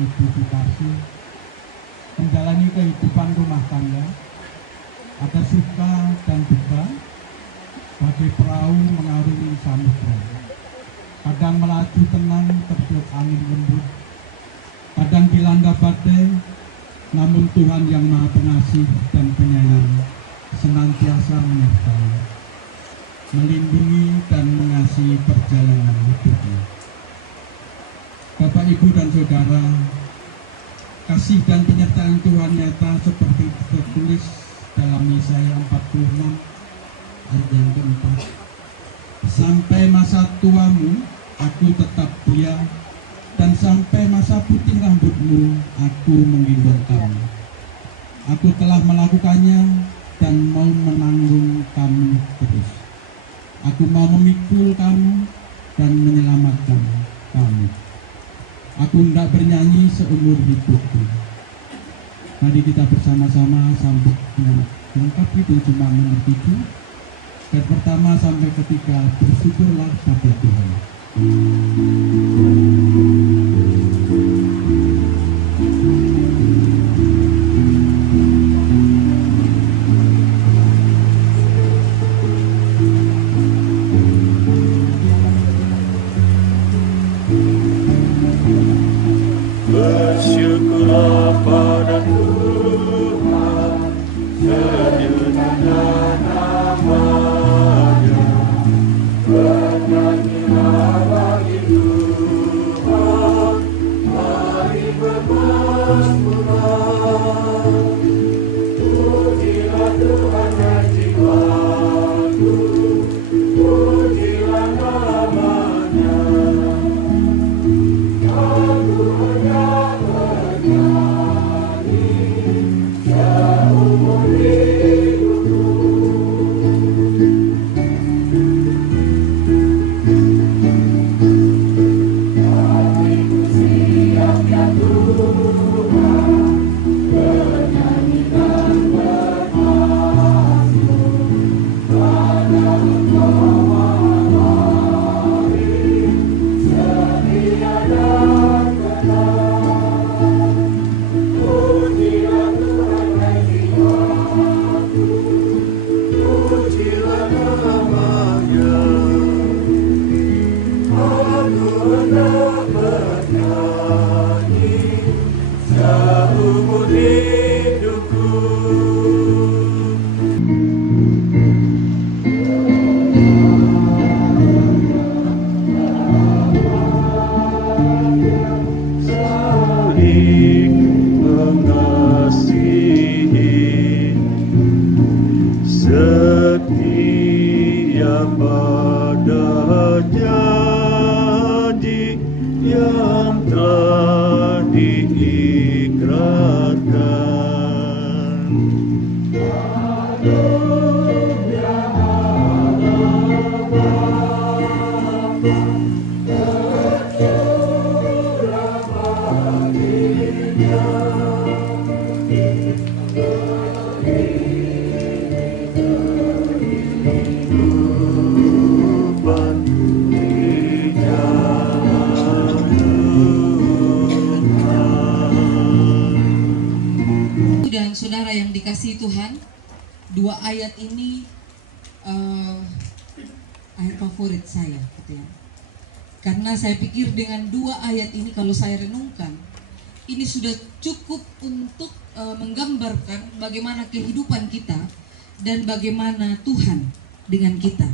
Ibu Sukarsi menjalani kehidupan rumah tangga. Ada suka dan duka, bagai perahu mengarungi samudra. Kadang melaju tenang tertiup angin lembut, kadang dilanda badai, namun Tuhan yang Maha Pengasih dan Penyayang senantiasa menyertai, melindungi dan mengasihi perjalanan hidupnya. Bapak, Ibu, dan Saudara, kasih dan penyertaan Tuhan nyata seperti tertulis dalam Yesaya 46 ayat yang keempat. Sampai masa tuamu aku tetap dia, dan sampai masa putih rambutmu aku menggendong kamu. Aku telah melakukannya dan mau menanggung kamu terus. Aku mau memikul kamu dan menyelamatkan kamu. Aku hendak bernyanyi seumur hidupku. Mari kita bersama-sama sambut dengan melengkapi tujuan nomor 7. Dan pertama sampai ketiga, bersyukurlah pada Tuhan. Bersyukurlah pada Tuhan, sedunia namanya. Bernyanyilah bagi Tuhan, mari bermazmuran. Pujilah Tuhan yang jiwaku, pujilah namanya. Aku hendak bernyanyi seumur hidupku. Hatiku siap ya Tuhan, bernyanyi dan bermazmur. Pada Engkau mari, setia dan tenang. Pujilah Tuhan hai jiwaku, pujilah namanya. Aku hendak bernyanyi seumur hidupku. Saling mengasihi, setia pada janji yang telah diikrarkan. Haleluya, haleluya. Tercurah baginya kehidupan di jalan Tuhan. Dan saudara yang dikasihi Tuhan, dua ayat ini ayat favorit saya, gitu ya. Karena saya pikir dengan dua ayat ini kalau saya renungkan, ini sudah cukup untuk menggambarkan bagaimana kehidupan kita dan bagaimana Tuhan dengan kita.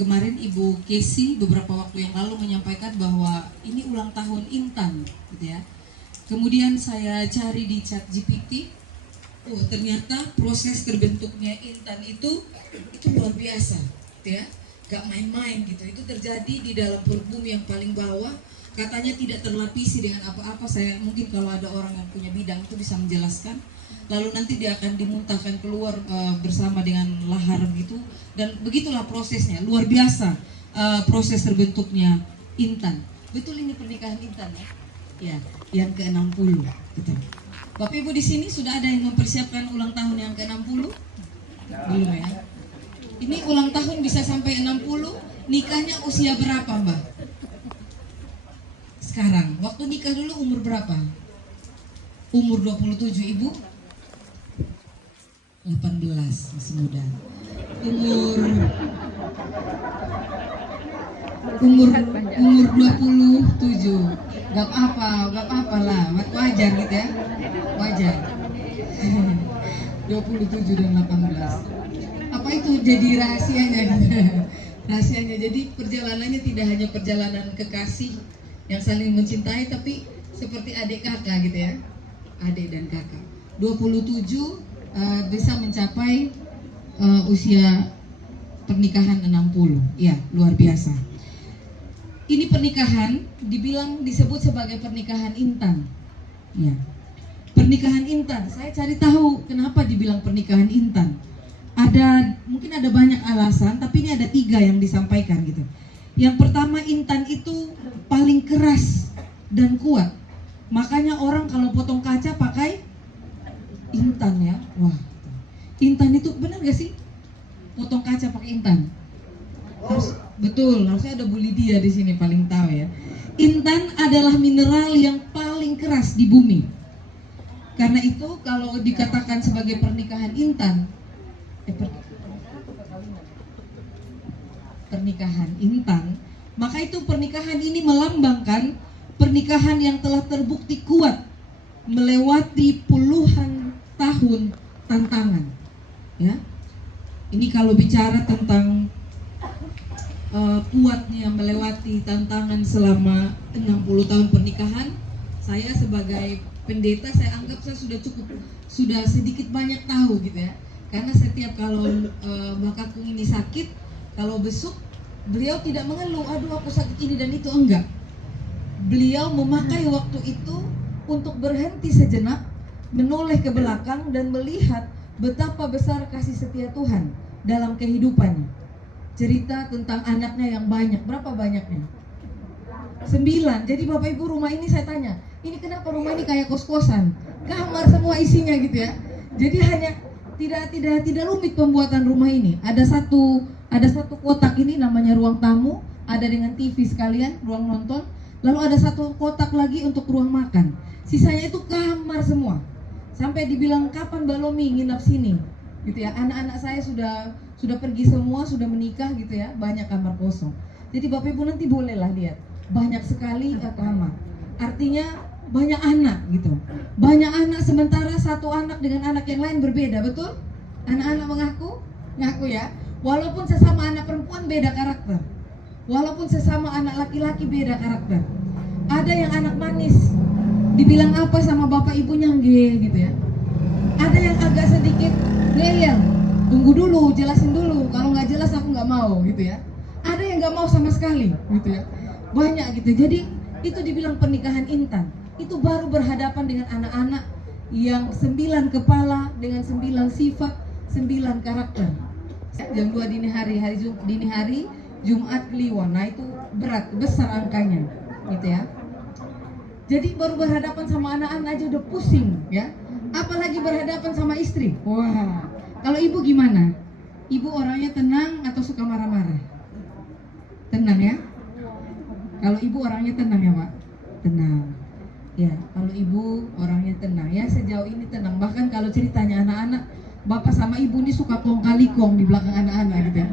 Kemarin Ibu Kesi beberapa waktu yang lalu menyampaikan bahwa ini ulang tahun Intan, gitu ya. Kemudian saya cari di ChatGPT, oh ternyata proses terbentuknya Intan itu luar biasa, gitu ya. Gak main-main gitu. Itu terjadi di dalam perut bumi yang paling bawah. Katanya tidak terlapisi dengan apa-apa. Saya mungkin kalau ada orang yang punya bidang itu bisa menjelaskan. Lalu nanti dia akan dimuntahkan keluar bersama dengan lahar gitu. Dan begitulah prosesnya. Luar biasa proses terbentuknya Intan. Betul ini pernikahan Intan ya? Ya, yang ke-60 gitu. Bapak Ibu di sini sudah ada yang mempersiapkan ulang tahun yang ke-60? Belum ya? Ini ulang tahun bisa sampai 60, nikahnya usia berapa Mbak? sekarang. Waktu nikah dulu umur berapa? Umur 27, Ibu? 18, masih muda. Umur 27. Gak apa-apa lah, wajar gitu ya. Wajar. 27 dan 18. Apa itu jadi rahasianya? Rahasianya, jadi perjalanannya tidak hanya perjalanan kekasih yang saling mencintai, tapi seperti adik kakak gitu ya. Adik dan kakak. 27 bisa mencapai usia pernikahan 60. Ya, luar biasa. Ini pernikahan disebut sebagai pernikahan intan. Ya. Pernikahan intan. Saya cari tahu kenapa dibilang pernikahan intan. Mungkin ada banyak alasan, tapi ini ada 3 yang disampaikan gitu. Yang pertama, intan itu paling keras dan kuat. Makanya orang kalau potong kaca pakai intan ya. Wah. Intan itu benar gak sih? Potong kaca pakai intan. Betul, harusnya ada Bu Lydia di sini paling tahu ya. Intan adalah mineral yang paling keras di bumi. Karena itu kalau dikatakan sebagai pernikahan intan, pernikahan intan, maka itu pernikahan ini melambangkan pernikahan yang telah terbukti kuat melewati puluhan tahun tantangan. Ya, ini kalau bicara tentang kuatnya melewati tantangan selama 60 tahun pernikahan, saya sebagai pendeta, saya anggap saya sudah sedikit banyak tahu gitu ya. Karena setiap kalau Mbak Kakung ini sakit, kalau besuk, beliau tidak mengeluh, aduh aku sakit ini dan itu, enggak. Beliau memakai waktu itu untuk berhenti sejenak, menoleh ke belakang dan melihat betapa besar kasih setia Tuhan dalam kehidupannya. Cerita tentang anaknya yang banyak. Berapa banyaknya? 9. Jadi Bapak Ibu, rumah ini saya tanya, ini kenapa rumah ini kayak kos-kosan? Kamar semua isinya gitu ya. Jadi hanya tidak rumit pembuatan rumah ini. Ada satu kotak ini namanya ruang tamu, ada dengan TV sekalian, ruang nonton. Lalu ada satu kotak lagi untuk ruang makan. Sisanya itu kamar semua. Sampai dibilang, kapan Mbak Lomi nginap sini? Gitu ya. Anak-anak saya sudah pergi semua, sudah menikah gitu ya, banyak kamar kosong. Jadi Bapak Ibu nanti bolehlah lihat, banyak sekali kamar. Artinya banyak anak gitu. Banyak anak, sementara satu anak dengan anak yang lain berbeda, betul? Anak-anak ngaku ya. Walaupun sesama anak perempuan beda karakter. Walaupun sesama anak laki-laki beda karakter. Ada yang anak manis, dibilang apa sama bapak ibunya nggih gitu ya. Ada yang agak sedikit ngeyel, tunggu dulu, jelasin dulu, kalau nggak jelas aku nggak mau gitu ya. Ada yang nggak mau sama sekali gitu ya, banyak gitu. Jadi itu dibilang pernikahan intan. Itu baru berhadapan dengan anak-anak yang 9 kepala dengan 9 sifat, 9 karakter. Jam 2 dini hari Jumat Kliwon. Nah itu berat, besar angkanya gitu ya. Jadi baru berhadapan sama anak-anak aja udah pusing ya. Apalagi berhadapan sama istri. Wah, kalau ibu gimana? Ibu orangnya tenang atau suka marah-marah? Tenang ya? Kalau ibu orangnya tenang ya Pak? Tenang. Ya, kalau ibu orangnya tenang ya, sejauh ini tenang. Bahkan kalau ceritanya anak-anak, bapak sama ibu ini suka kong kali kong di belakang anak-anak gitu ya.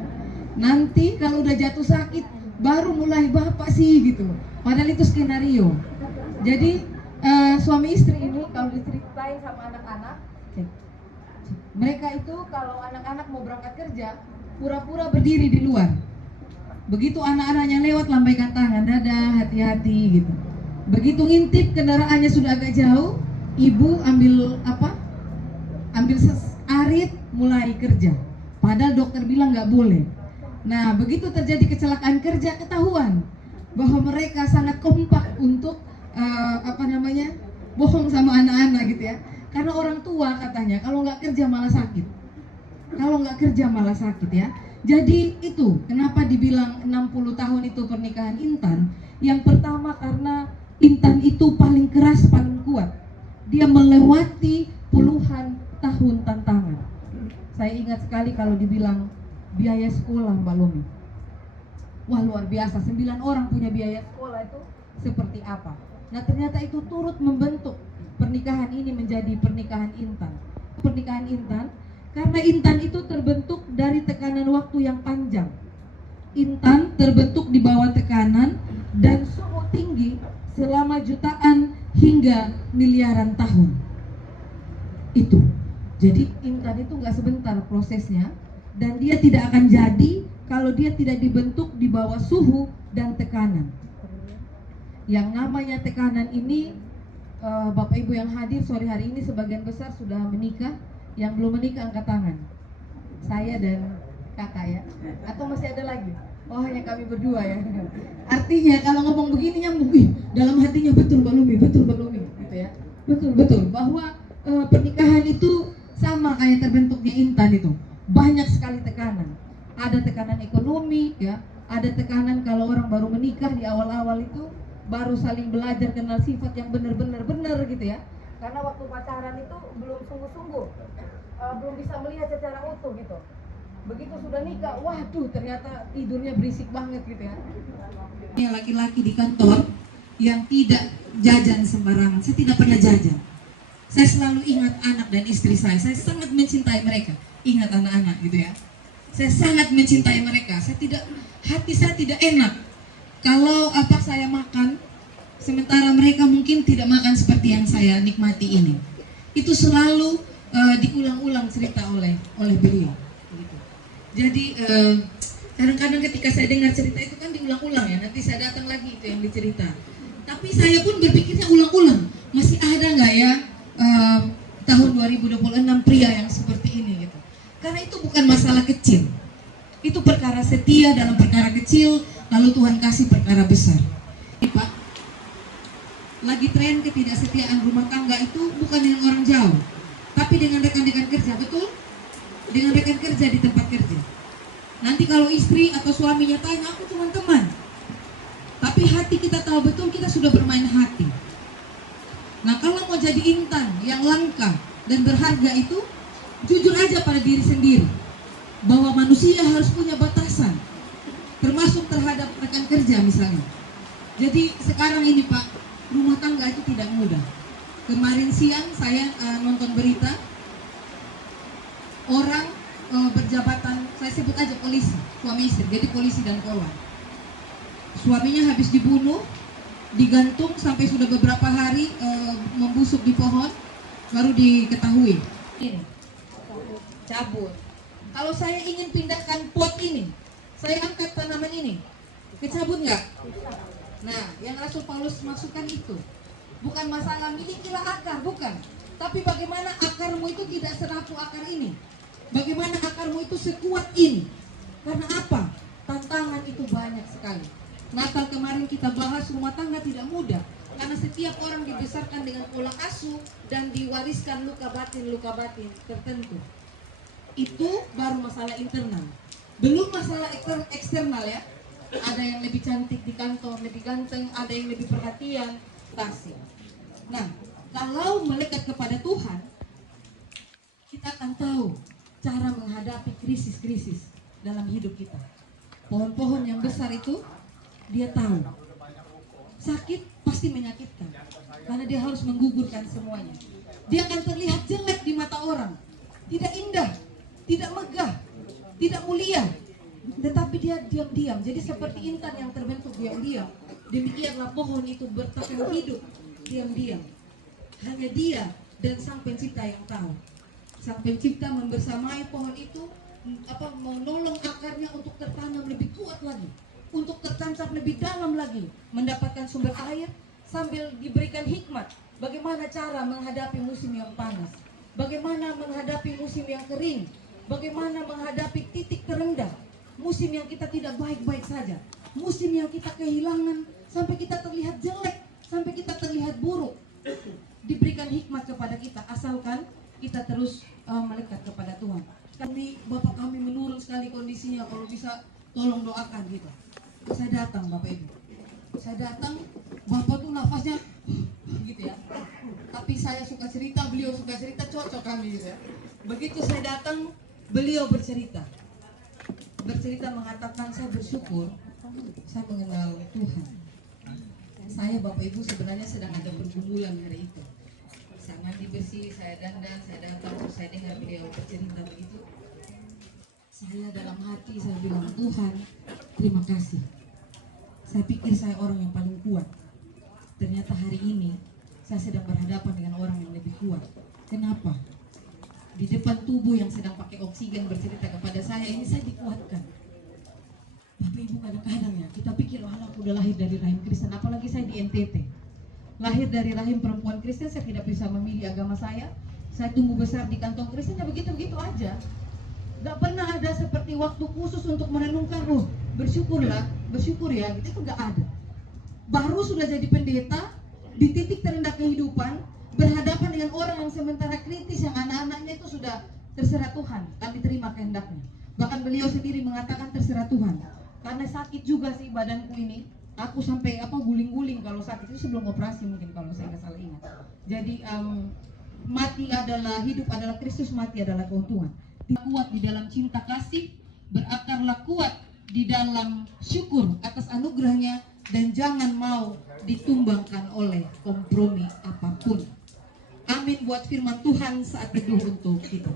Nanti kalau udah jatuh sakit, baru mulai bapak sih gitu. Padahal itu skenario. Jadi suami istri ini kalau diceritain sama anak-anak, mereka itu kalau anak-anak mau berangkat kerja, pura-pura berdiri di luar. Begitu anak-anaknya lewat, lambaikan tangan, dadah, hati-hati gitu. Begitu ngintip kendaraannya sudah agak jauh, ibu ambil arit, mulai kerja. Padahal dokter bilang nggak boleh. Nah, begitu terjadi kecelakaan kerja, ketahuan bahwa mereka sangat kompak untuk bohong sama anak-anak gitu ya. Karena orang tua katanya kalau nggak kerja malah sakit. Kalau nggak kerja malah sakit ya. Jadi itu kenapa dibilang 60 tahun itu pernikahan intan. Yang pertama karena intan itu paling keras, paling kuat. Dia melewati puluhan tahun tantangan. Saya ingat sekali kalau dibilang biaya sekolah Mbak Lomi. Wah luar biasa, 9 orang punya biaya sekolah itu seperti apa. Nah ternyata itu turut membentuk pernikahan ini menjadi pernikahan intan. Pernikahan intan karena intan itu terbentuk dari tekanan waktu yang panjang. Intan terbentuk di bawah tekanan dan suhu tinggi selama jutaan hingga miliaran tahun. Itu. Jadi intan itu nggak sebentar prosesnya, dan dia tidak akan jadi kalau dia tidak dibentuk di bawah suhu dan tekanan. Yang namanya tekanan ini, Bapak Ibu yang hadir sore hari ini sebagian besar sudah menikah. Yang belum menikah angkat tangan. Saya dan kakak ya. Atau masih ada lagi? Oh hanya kami berdua ya. Artinya kalau ngomong begini nyambung, dalam hatinya betul Mbak Lumi, betul Mbak Lumi, gitu ya. Betul bahwa pernikahan itu sama kayak terbentuknya intan itu. Banyak sekali tekanan. Ada tekanan ekonomi ya, ada tekanan kalau orang baru menikah di awal-awal itu baru saling belajar kenal sifat yang benar gitu ya. Karena waktu pacaran itu belum sungguh-sungguh, belum bisa melihat secara utuh gitu. Begitu sudah nikah, waduh ternyata tidurnya berisik banget gitu ya. Yang laki-laki di kantor yang tidak jajan sembarangan, saya tidak pernah jajan. Saya selalu ingat anak dan istri saya sangat mencintai mereka. Ingat anak-anak gitu ya. Saya sangat mencintai mereka. Hati saya tidak enak kalau apa saya makan, sementara mereka mungkin tidak makan seperti yang saya nikmati ini. Itu selalu diulang-ulang cerita oleh beliau. Gitu. Jadi kadang-kadang ketika saya dengar cerita itu kan diulang-ulang ya. Nanti saya datang lagi itu yang dicerita. Tapi saya pun berpikirnya ulang-ulang. Masih ada nggak ya tahun 2026 pria yang seperti ini gitu. Karena itu bukan masalah kecil. Itu perkara setia dalam perkara kecil, lalu Tuhan kasih perkara besar. Pak, lagi tren ketidaksetiaan rumah tangga itu bukan dengan orang jauh, tapi dengan rekan-rekan kerja, betul? Dengan rekan kerja di tempat kerja. Nanti kalau istri atau suaminya tanya, aku cuma teman. Tapi hati kita tahu betul kita sudah bermain hati. Nah kalau mau jadi intan yang langka dan berharga itu, jujur aja pada diri sendiri. Bahwa manusia harus punya batasan, termasuk terhadap rekan kerja misalnya. Jadi sekarang ini Pak, rumah tangga itu tidak mudah. Kemarin siang saya nonton berita, orang berjabatan, saya sebut aja polisi, suami istri, jadi polisi dan polwan. Suaminya habis dibunuh, digantung sampai sudah beberapa hari membusuk di pohon, baru diketahui. Ini, cabut. Kalau saya ingin pindahkan pot ini, saya angkat tanaman ini, kecabut nggak? Nah, yang Rasul Paulus maksudkan itu bukan masalah milikilah akar, bukan. Tapi bagaimana akarmu itu tidak serapuh akar ini. Bagaimana akarmu itu sekuat ini. Karena apa? Tantangan itu banyak sekali. Natal kemarin kita bahas rumah tangga tidak mudah. Karena setiap orang dibesarkan dengan pola asuh dan diwariskan luka batin tertentu. Itu baru masalah internal. Belum masalah eksternal ya. Ada yang lebih cantik di kantor, lebih ganteng, ada yang lebih perhatian, tasik. Nah, kalau melekat kepada Tuhan, kita akan tahu cara menghadapi krisis-krisis dalam hidup kita. Pohon-pohon yang besar itu, dia tahu. Sakit pasti menyakitkan, karena dia harus menggugurkan semuanya. Dia akan terlihat jelek di mata orang, tidak indah, tidak megah, tidak mulia, tetapi dia diam-diam. Jadi seperti intan yang terbentuk diam-diam, demikianlah pohon itu bertahan hidup diam-diam. Hanya dia dan Sang Pencipta yang tahu. Sang Pencipta membersamai pohon itu, menolong akarnya untuk tertanam lebih kuat lagi, untuk tertancap lebih dalam lagi, mendapatkan sumber air sambil diberikan hikmat. Bagaimana cara menghadapi musim yang panas, bagaimana menghadapi musim yang kering, bagaimana menghadapi titik terendah, musim yang kita tidak baik-baik saja, musim yang kita kehilangan sampai kita terlihat jelek, sampai kita terlihat buruk. Diberikan hikmat kepada kita, asalkan kita terus melekat kepada Tuhan. Kami, Bapak kami menurun sekali kondisinya, kalau bisa tolong doakan gitu. Saya datang Bapak Ibu, saya datang, Bapak tuh nafasnya gitu ya. Tapi saya suka cerita, beliau suka cerita, cocok kami gitu ya. Begitu saya datang, beliau bercerita mengatakan, saya bersyukur saya mengenal Tuhan. saya Bapak Ibu sebenarnya sedang ada pergumulan hari itu. Saat mandi bersih, saya dandan, saya datang, terus saya dengar beliau bercerita begitu. Saya dalam hati saya bilang, Tuhan, terima kasih. Saya pikir saya orang yang paling kuat. Ternyata hari ini saya sedang berhadapan dengan orang yang lebih kuat. Kenapa? Di depan tubuh yang sedang pakai oksigen bercerita kepada saya, ini saya dikuatkan. Bapak Ibu, kadang-kadang ya kita pikir, wah aku udah lahir dari rahim Kristen, apalagi saya di NTT. Lahir dari rahim perempuan Kristen, saya tidak bisa memilih agama saya tumbuh besar di kantong Kristen, ya begitu-begitu aja. Gak pernah ada seperti waktu khusus untuk merenungkan, bersyukur ya, gitu, itu gak ada. Baru sudah jadi pendeta, di titik terendah kehidupan, berhadapan dengan orang yang sementara kritis, yang anak-anaknya itu sudah terserah Tuhan, kami terima kehendaknya. Bahkan beliau sendiri mengatakan terserah Tuhan. Karena sakit juga sih badanku ini, aku sampai guling-guling kalau sakit itu sebelum operasi mungkin kalau saya nggak salah ingat. Jadi mati adalah hidup adalah Kristus, mati adalah keuntungan. Kuat di dalam cinta kasih, berakarlah kuat di dalam syukur atas anugerahnya, dan jangan mau ditumbangkan oleh kompromi apapun. Amin buat firman Tuhan saat teduh untuk kita.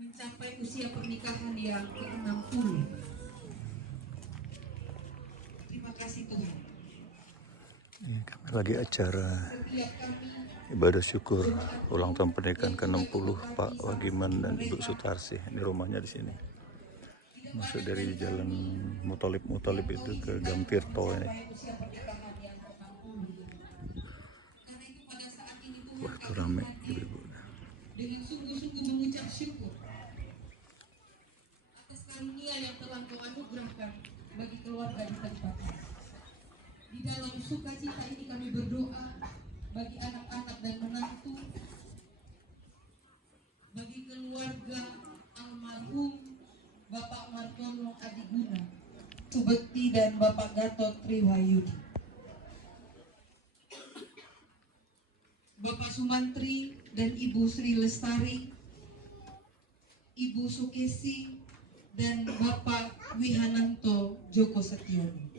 Mencapai usia pernikahan yang ke-60. Terima kasih Tuhan. Ini kami lagi acara ibadah syukur ulang tahun pernikahan ke-60 Pak Wagiman dan Ibu Sutarsi. Ini rumahnya di sini. Masuk dari jalan Muthalib itu ke Gang Tirto ini. Wah, itu rame ibu-ibu. Dengan sungguh-sungguh mengucap syukur atas karunia yang telah Kau anugerahkan bagi keluarga di tempat ini. Di dalam sukacita ini kami berdoa bagi anak-anak dan menantu, bagi keluarga almarhum Bapak Martono Adiguna Subekti dan Bapak Gatot Triwayudi, Bapak Sumantri dan Ibu Sri Lestari, Ibu Sukesi dan Bapak Wihananto Joko Setiono.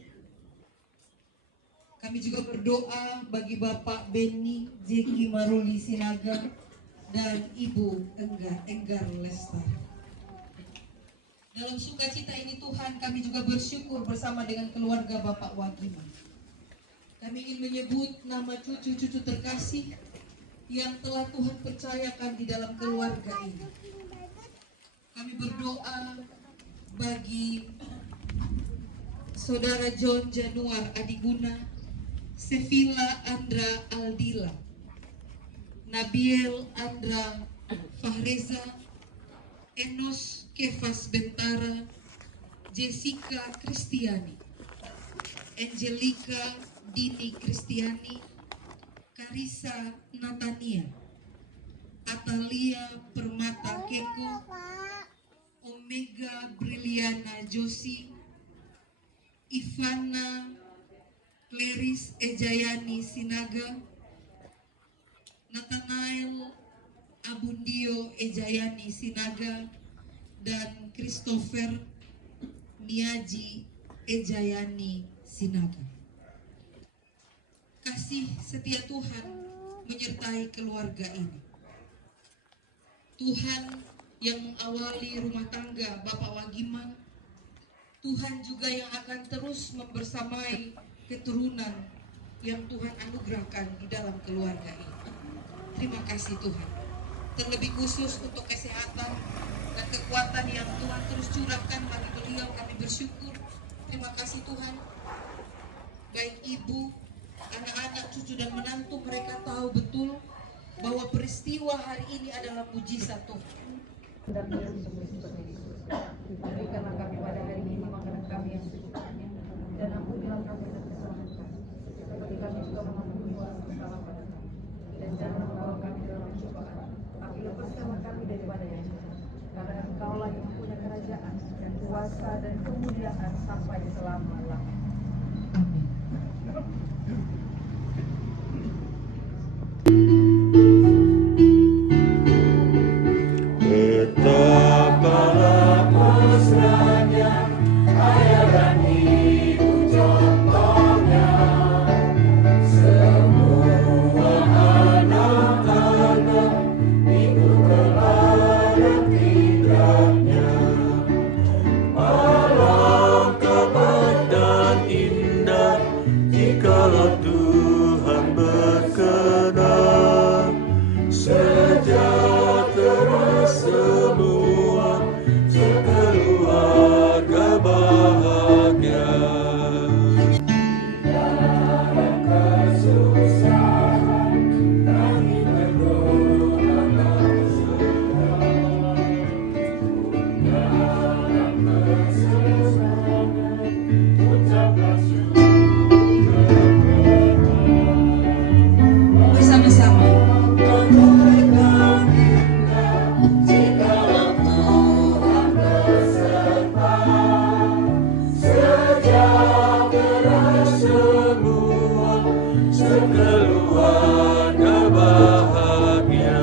Kami juga berdoa bagi Bapak Beni Jeki Maruli Sinaga dan Ibu Enggar Lestari. Dalam sukacita ini Tuhan, kami juga bersyukur bersama dengan keluarga Bapak Wagiman. Kami ingin menyebut nama cucu-cucu terkasih yang telah Tuhan percayakan di dalam keluarga ini. Kami berdoa bagi Saudara John Januar Adiguna, Sevilla Andra Aldila, Nabiel Andra Fahreza, Enos Kefas Bentara, Jessica Kristiani, Angelica Dini Kristiani, Karisa Natania, Atalia Permata Keko, Omega Briliana Josi, Ivana Clarice Ejayani Sinaga, Nathanael Abundio Ejayani Sinaga, dan Christopher Miaji Ejayani Sinaga. Kasih setia Tuhan menyertai keluarga ini. Tuhan yang mengawali rumah tangga Bapak Wagiman, Tuhan juga yang akan terus membersamai keturunan yang Tuhan anugerahkan di dalam keluarga ini. Terima kasih Tuhan. Terlebih khusus untuk kesehatan dan kekuatan yang Tuhan terus curahkan bagi beliau, kami bersyukur. Terima kasih Tuhan. Baik ibu, anak-anak, cucu dan menantu, mereka tahu betul bahwa peristiwa hari ini adalah mujizat Tuhan. Berikanlah kami pada hari ini makanan kami yang secukupnya, dan ampunilah kami atas kesalahan kami, seperti kami juga mengampuni orang bersalah pada kami. Dan jangan membawa kami dalam pencobaan, tapi lepaskanlah kami daripada yang jahat. Karena Engkaulah yang punya kerajaan dan kuasa dan kemuliaan sampai selama-lamanya. Amin. Betapa mesranya ayah dan ibu contohnya, semua anak-anak ibu teladan tingkahnya. Alangkah baik dan indah jikalau Tuhan berkenan, sejahtera semua sekeluarga bahagia. Dalam kesusahan kami berdoa bersama, dalam kesusahan ucapkan syukur Bersama-sama. sekeluarga bahagia.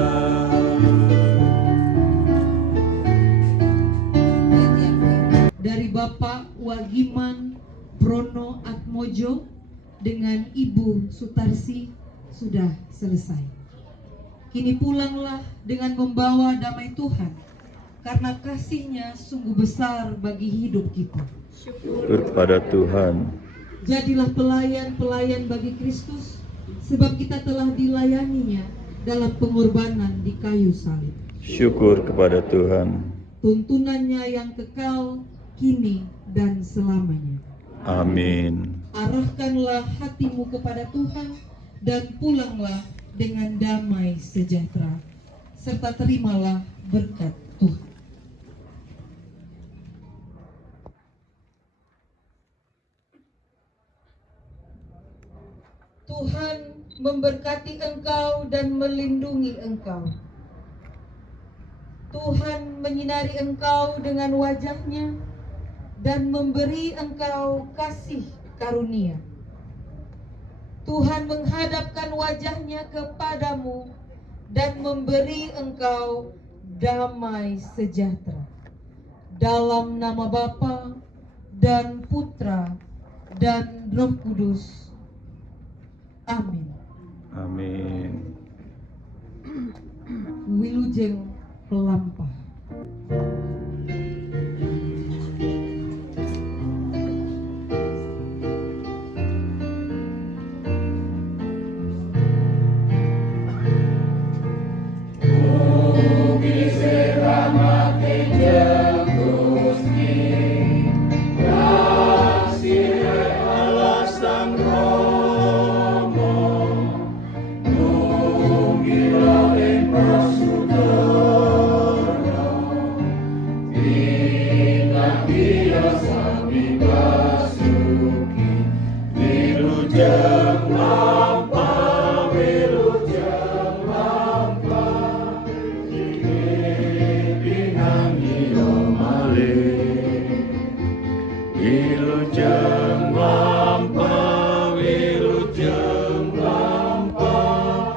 Dari Bapak Wagiman Brono Atmojo dengan Ibu Sutarsi sudah selesai. Kini pulanglah dengan membawa damai Tuhan, karena kasih-Nya sungguh besar bagi hidup kita. Syukur kepada Tuhan. Jadilah pelayan-pelayan bagi Kristus, sebab kita telah dilayaninya dalam pengorbanan di kayu salib. Syukur kepada Tuhan. Tuntunannya yang kekal kini dan selamanya. Amin. Arahkanlah hatimu kepada Tuhan dan pulanglah dengan damai sejahtera, serta terimalah berkat Tuhan. Tuhan memberkati engkau dan melindungi engkau. Tuhan menyinari engkau dengan wajah-Nya dan memberi engkau kasih karunia. Tuhan menghadapkan wajah-Nya kepadamu dan memberi engkau damai sejahtera. Dalam nama Bapa dan Putra dan Roh Kudus. Amin. Amin. Wilujeng Pelampah. Gila Wilujeng lampah, wilujeng lampah,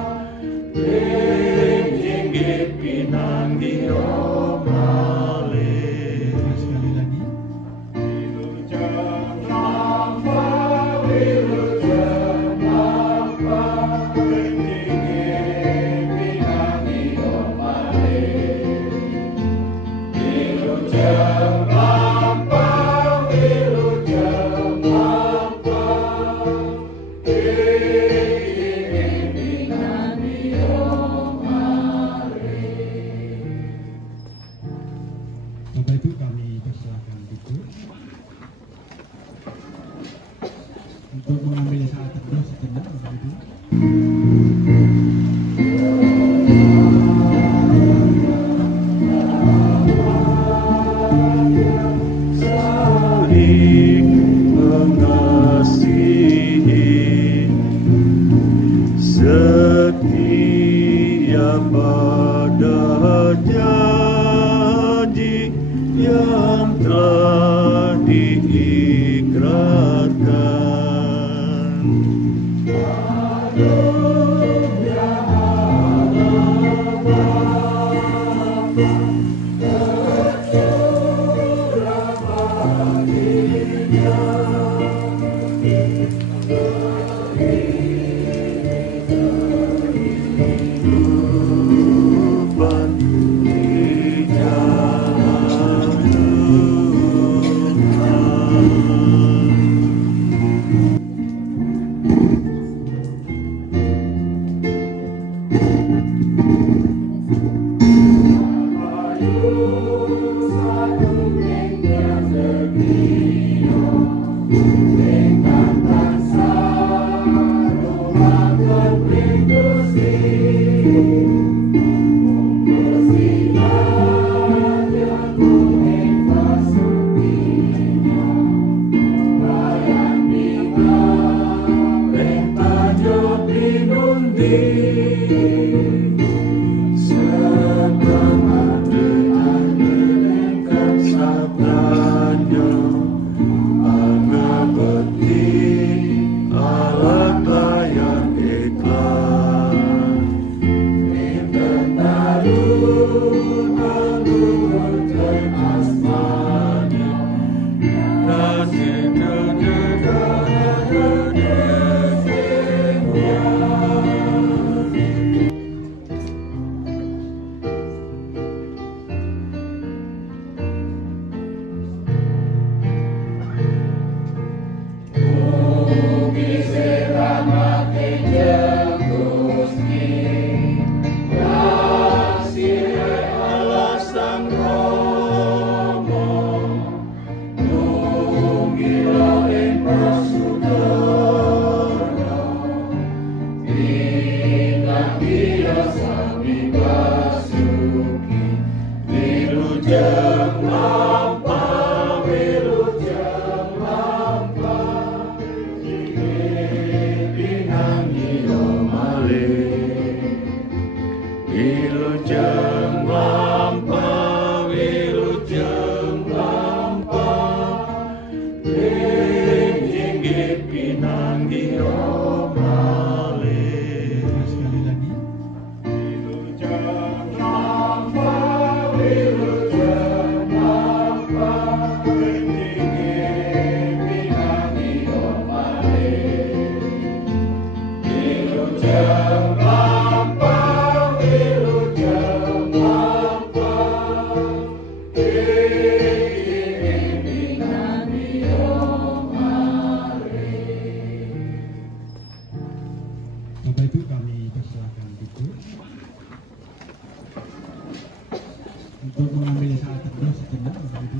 inggih pinanggi malih. Sekali lagi. Wilujeng lampah, wilujeng lampah, inggih pinanggi malih. Wilujeng lampah, wilujeng lampah, inggih pinanggi malih. Bapak Ibu kami persilakan duduk untuk mengambil saat teduh sejenak Bapak Ibu. Saling mengasihi, setia pada janji yang telah diikrarkan. Kehidupan di jalan Tuhan. Wilujeng lampah, wilujeng lampah, inggih pinanggi malih. Sekali lagi. Wilujeng lampah, wilujeng lampah, inggih pinanggi malih. Wilujeng lampah, wilujeng lampah, inggih pinanggi malih. Bapak Ibu kami persilakan duduk untuk mengambil saat teduh sejenak Bapak Ibu.